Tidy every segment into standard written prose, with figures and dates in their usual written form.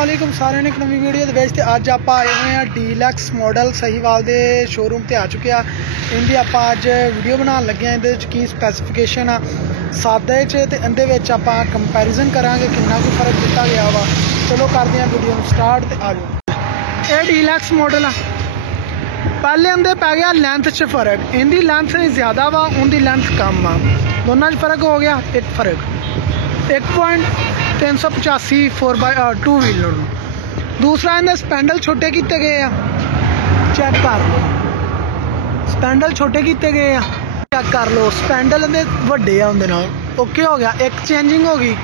वालेकुम सारे ने एक नवी वीडियो के अज आप आए हुए हैं डीलक्स मॉडल सहीवाल के शोरूम से आ चुके हैं। इनकी आप अज वीडियो बनाने लगे हैं। ये की स्पैसीफिकेशन आ सादे च आप कंपैरिजन करांगे कितना कोई फर्क दिता गया वा। चलो करते हैं वीडियो स्टार्ट तो आ जाओ। ये डीलक्स मॉडल आ पहले अंदर पै गया लेंथ च फर्क। इनकी लेंथ ज़्यादा वा उनकी लेंथ कम आ। दोनों फर्क हो गया एक फर्क 1.385 4x2 व्हीलर। दूसरा इन्हें स्पैंडल छोटे किए गए हैं। चेक कर लो स्पैंडल छोटे किए गए हैं। चेक कर लो स्पैंडल इन्हें वड्डे होंगे। ओके हो गया। एक चेंजिंग हो गई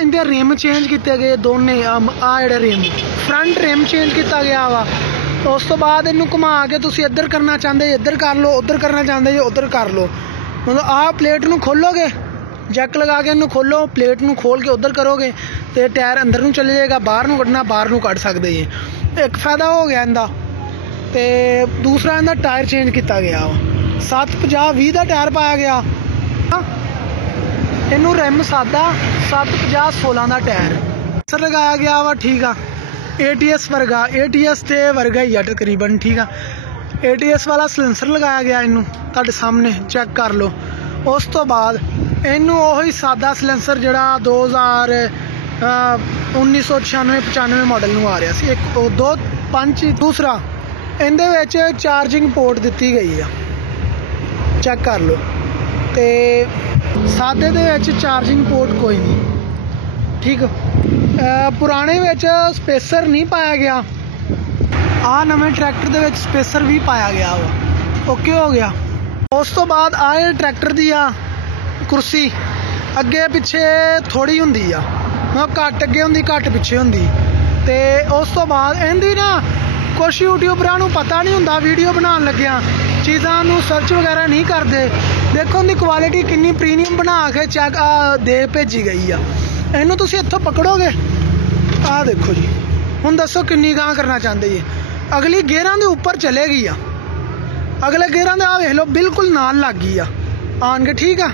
इनके रिम चेंज किए गए दोने। जेडे रिम फ्रंट रिम चेंज किया गया वा। उस तो बाद इनू घुमा के तुम इधर करना चाहते इधर कर लो, उधर करना चाहते जो उधर कर लो। मतलब प्लेट नू खोलोगे जैक लगा के इनू खोलो, प्लेट नू खोल के उधर करोगे तो टायर अंदर नू चले जाएगा। बाहर नू कढ़ना बाहर नू कढ़ सकते जी। एक फायदा हो गया इनका। तो दूसरा इनका टायर चेंज किया गया 750-20 का टायर पाया गया। इनू रिम सादा 750-16 का टायर सर लगाया गया वा। ठीक है ATS वर्गा ATS ते वर्गा ही है तकरीबन। ठीक है ATS वाला सिलेंसर लगाया गया इनू तुहाडे सामने चेक कर लो। उस तो बाद इनू वही सादा सिलेंसर जड़ा 1996-95 मॉडल नू आ रहा सी। एक 2.5। दूसरा इहदे विच चार्जिंग पोर्ट दी गई है चेक कर लो। तो सादे दे विच चार्जिंग पोर्ट कोई नहीं। ठीक पुराने विच स्पेसर नहीं पाया गया। नवे ट्रैक्टर दे विच स्पेसर भी पाया गया वा। ओके हो गया। उस तो बाद आए ट्रैक्टर दी कुर्सी अगे पिछे थोड़ी होंदी आ। मतलब घट अगे होंदी घट पिछे होंदी। तो उस तो बाद इहदी ना कुछ यूट्यूबरां नूं पता नहीं हुंदा वीडियो बनाउण लग्गियां चीज़ां नूं सर्च वगैरह नहीं करते। देखो इनकी क्वालिटी कितनी प्रीमियम बना के चैक दे भेजी गई आ। इनू तुसीं इत्थों पकड़ोगे देखो जी। हुण दसो किन्नी गांह करना चाहते जी। अगली गेयरां दे उपर चलेगी अगले गेयरां दे वेख लो बिल्कुल नाल लग गई आन के। ठीक है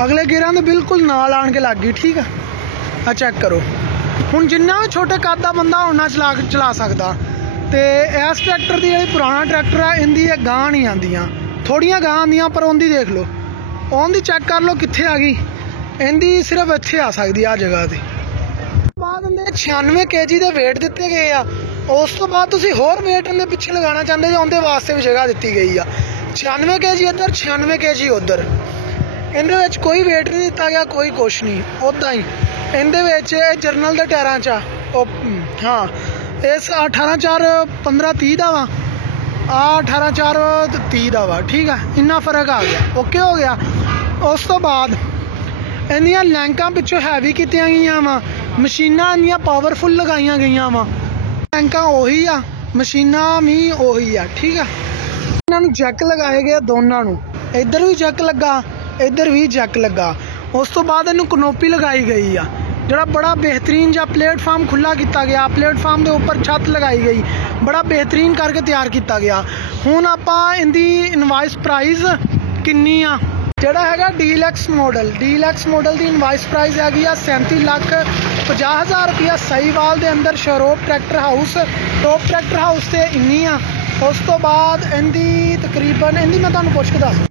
अगले गेयरां दे बिल्कुल नाल आन के लग गई। ठीक है चेक करो। हुण जिन्ना भी छोटे कद का बंदा उन्ना चला सकता। तो इस ट्रैक्टर की जी पुराना ट्रैक्टर है इनकी गांह नहीं आंदियां थोड़ियां गांह आंदियां पर उनकी देख लो उनकी चेक कर लो कित्थे आ गई। इनकी सिर्फ इत्थे आ सकती आ जगह से। बाद 96 kg के वेट दिते गए आ। उस तो बाद तुसीं होर वेट उन्हें पिछे लगाना चाहते जो उनके वास्ते भी जगह दी गई आ। 96 kg इधर 96 kg उधर। इन्हें कोई वेट नहीं दिता गया कोई कुछ नहीं उदा ही। इन्हें जरनल के टायरों हाँ इस 18/4/15-30 का वा 18/4/30 का वा। ठीक है इन्ना फर्क आ गया। ओके हो गया। उस तो बाद इन्दियां लैंकां पिछों हैवी की गई वा। मशीनां इन्नियां पावरफुल लगाई गई वा। लैंकां उही आ मशीनां भी उही आ। ठीक है इन्होंने जैक लगाए गए दोनों नू। इधर भी जैक लगा इधर भी जैक लगा। उस तो बाद इनू कनोपी लगाई गई आ जरा बड़ा बेहतरीन जा प्लेटफार्म खुला किया गया। प्लेटफार्म के उपर छत लगाई गई बड़ा बेहतरीन करके तैयार किया गया। हुण आपां इनदी इनवाइस प्राइस किन्नी आ जड़ा हैगा डीलक्स मॉडल की इनवाइस प्राइस हैगी 37,50,000 रुपया। सहीवाल के अंदर शरोप ट्रैक्टर हाउस से इन्नी आ। उस तो बाद इनदी तकरीबन इनदी मैं तुहानूं पुछ के दस